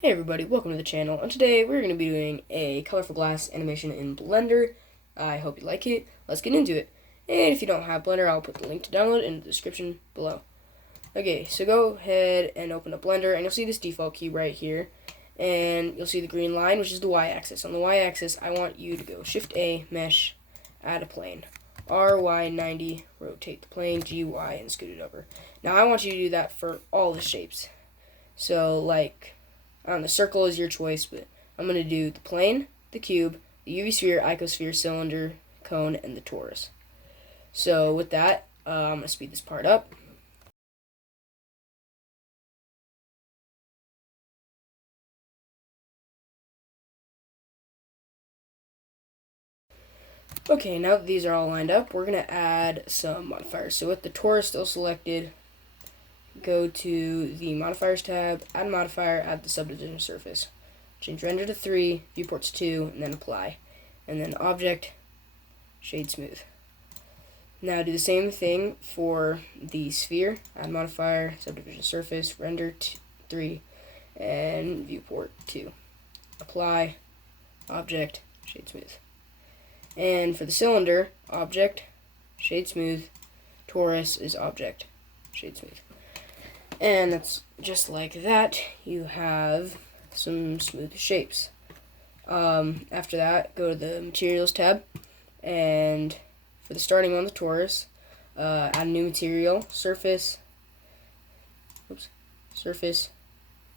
Hey everybody, welcome to the channel, and today we're going to be doing a colorful glass animation in Blender. I hope you like it. Let's get into it. And if you don't have Blender, I'll put the link to download in the description below. Okay, so go ahead and open up Blender, and you'll see this default key right here. And you'll see the green line, which is the y-axis. On the y-axis, I want you to go Shift-A, Mesh, add a plane. RY90, rotate the plane, GY, and scoot it over. Now I want you to do that for all the shapes. So, like, the circle is your choice, but I'm going to do the plane, the cube, the UV sphere, icosphere, cylinder, cone, and the torus. So with that, I'm going to speed this part up. Okay, now that these are all lined up, we're going to add some modifiers. So with the torus still selected, go to the modifiers tab, add modifier, add the subdivision surface. Change render to 3, viewport to 2, and then apply. And then object, shade smooth. Now do the same thing for the sphere, add modifier, subdivision surface, render 3, and viewport 2. Apply, object, shade smooth. And for the cylinder, object, shade smooth, torus is object, shade smooth. And that's just like that, you have some smooth shapes. After that, go to the materials tab, and for the starting on the torus, add a new material, surface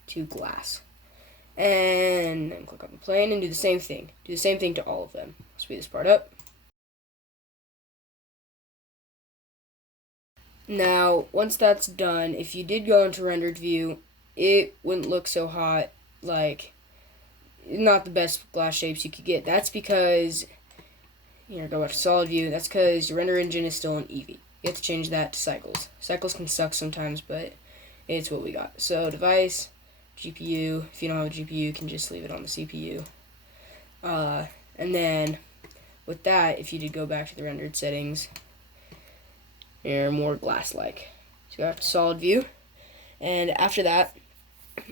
to glass. And then click on the plane and do the same thing. Do the same thing to all of them. Speed this part up. Now, once that's done, if you did go into rendered view, it wouldn't look so hot, like, not the best glass shapes you could get. That's because, go back to solid view, that's because your render engine is still in Eevee. You have to change that to cycles. Cycles can suck sometimes, but it's what we got. So device, GPU, if you don't have a GPU, you can just leave it on the CPU. And then with that, if you did go back to the rendered settings, you're more glass-like. So go back to solid view, and after that,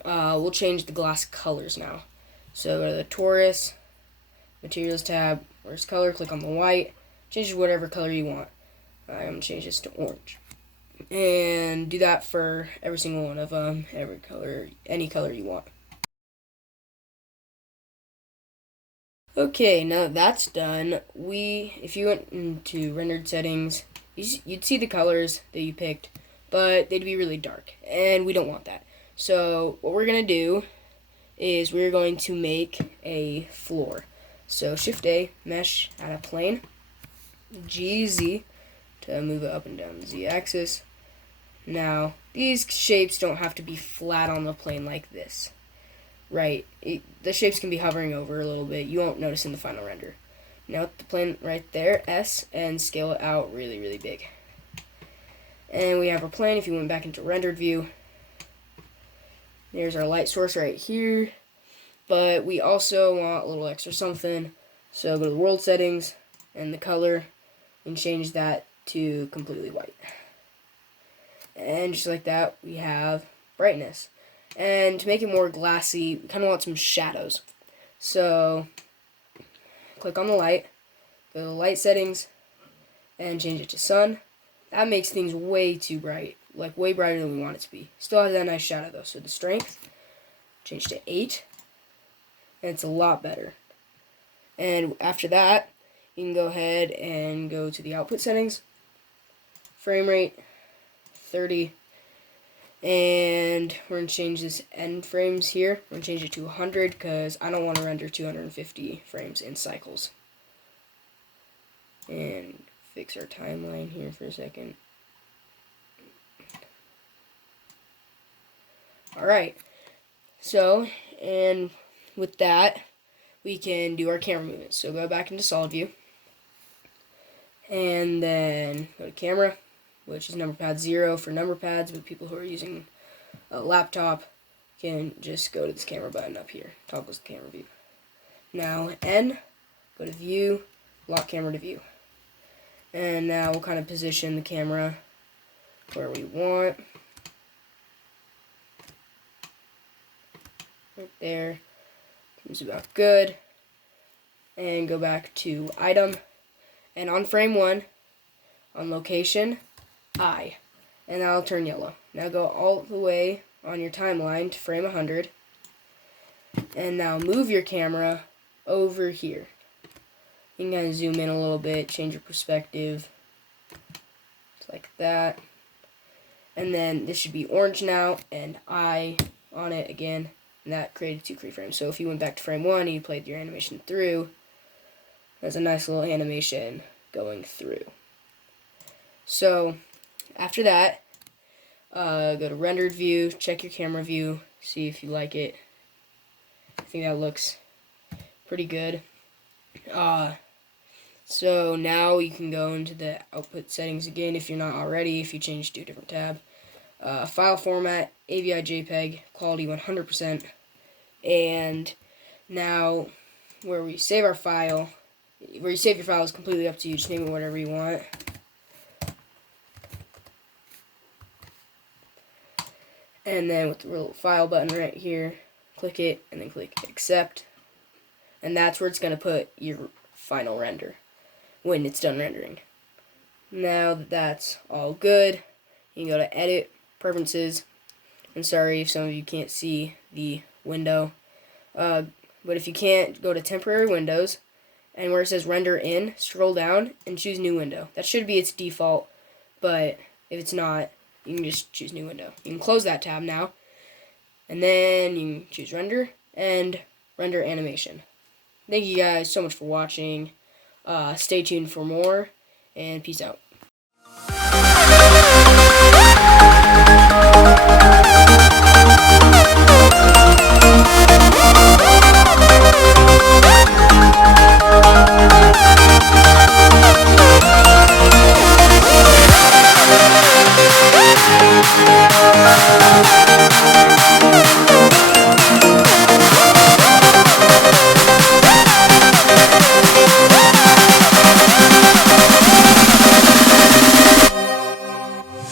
we'll change the glass colors now. So go to the torus, materials tab, where's color, click on the white, change it to whatever color you want. I'm going to change this to orange. And do that for every single one of them, every color, any color you want. Okay, now that that's done, if you went into rendered settings, you'd see the colors that you picked, but they'd be really dark, and we don't want that. So what we're going to do is we're going to make a floor. So Shift-A, Mesh, add a plane, GZ to move it up and down the Z-axis. Now, these shapes don't have to be flat on the plane like this. Right, the shapes can be hovering over a little bit. You won't notice in the final render. Now with the plane right there, S, and scale it out really, really big. And we have our plane. If you went back into rendered view, there's our light source right here. But we also want a little extra something. So go to the world settings and the color and change that to completely white. And just like that, we have brightness. And to make it more glassy, we kind of want some shadows. So click on the light, go to the light settings, and change it to sun. That makes things way too bright, like way brighter than we want it to be. Still has that nice shadow though. So the strength, change to 8, and it's a lot better. And after that, you can go ahead and go to the output settings, frame rate, 30, and we're going to change this end frames here. We're going to change it to 100 because I don't want to render 250 frames in cycles. And fix our timeline here for a second. Alright, so, and with that, we can do our camera movements. So go back into solid view, and then go to camera, which is number pad 0 for number pads, but people who are using a laptop can just go to this camera button up here. Toggles the camera view. Now N, go to view, lock camera to view. And now we'll kind of position the camera where we want. right there. Seems about good. And go back to item, and on frame 1, on location, I, and that'll turn yellow. Now go all the way on your timeline to frame 100, and now move your camera over here. You can kind of zoom in a little bit, change your perspective, just like that. And then this should be orange now, and I on it again, and that created 2 keyframes. So if you went back to frame 1 and you played your animation through, there's a nice little animation going through. So after that, go to rendered view, check your camera view, see if you like it. I think that looks pretty good. So now you can go into the output settings again if you're not already, if you change to a different tab. File format, AVI JPEG, quality 100%. And now where we save our file, where you save your file is completely up to you, just name it whatever you want. And then with the little file button right here, click it and then click accept. And that's where it's going to put your final render when it's done rendering. Now that that's all good, you can go to edit, preferences, and sorry if some of you can't see the window, but if you can't, go to temporary windows, and where it says render in, scroll down and choose new window. That should be its default, but if it's not, you can just choose new window. You can close that tab now, and then you can choose render and render animation. Thank you guys so much for watching. Stay tuned for more, and peace out.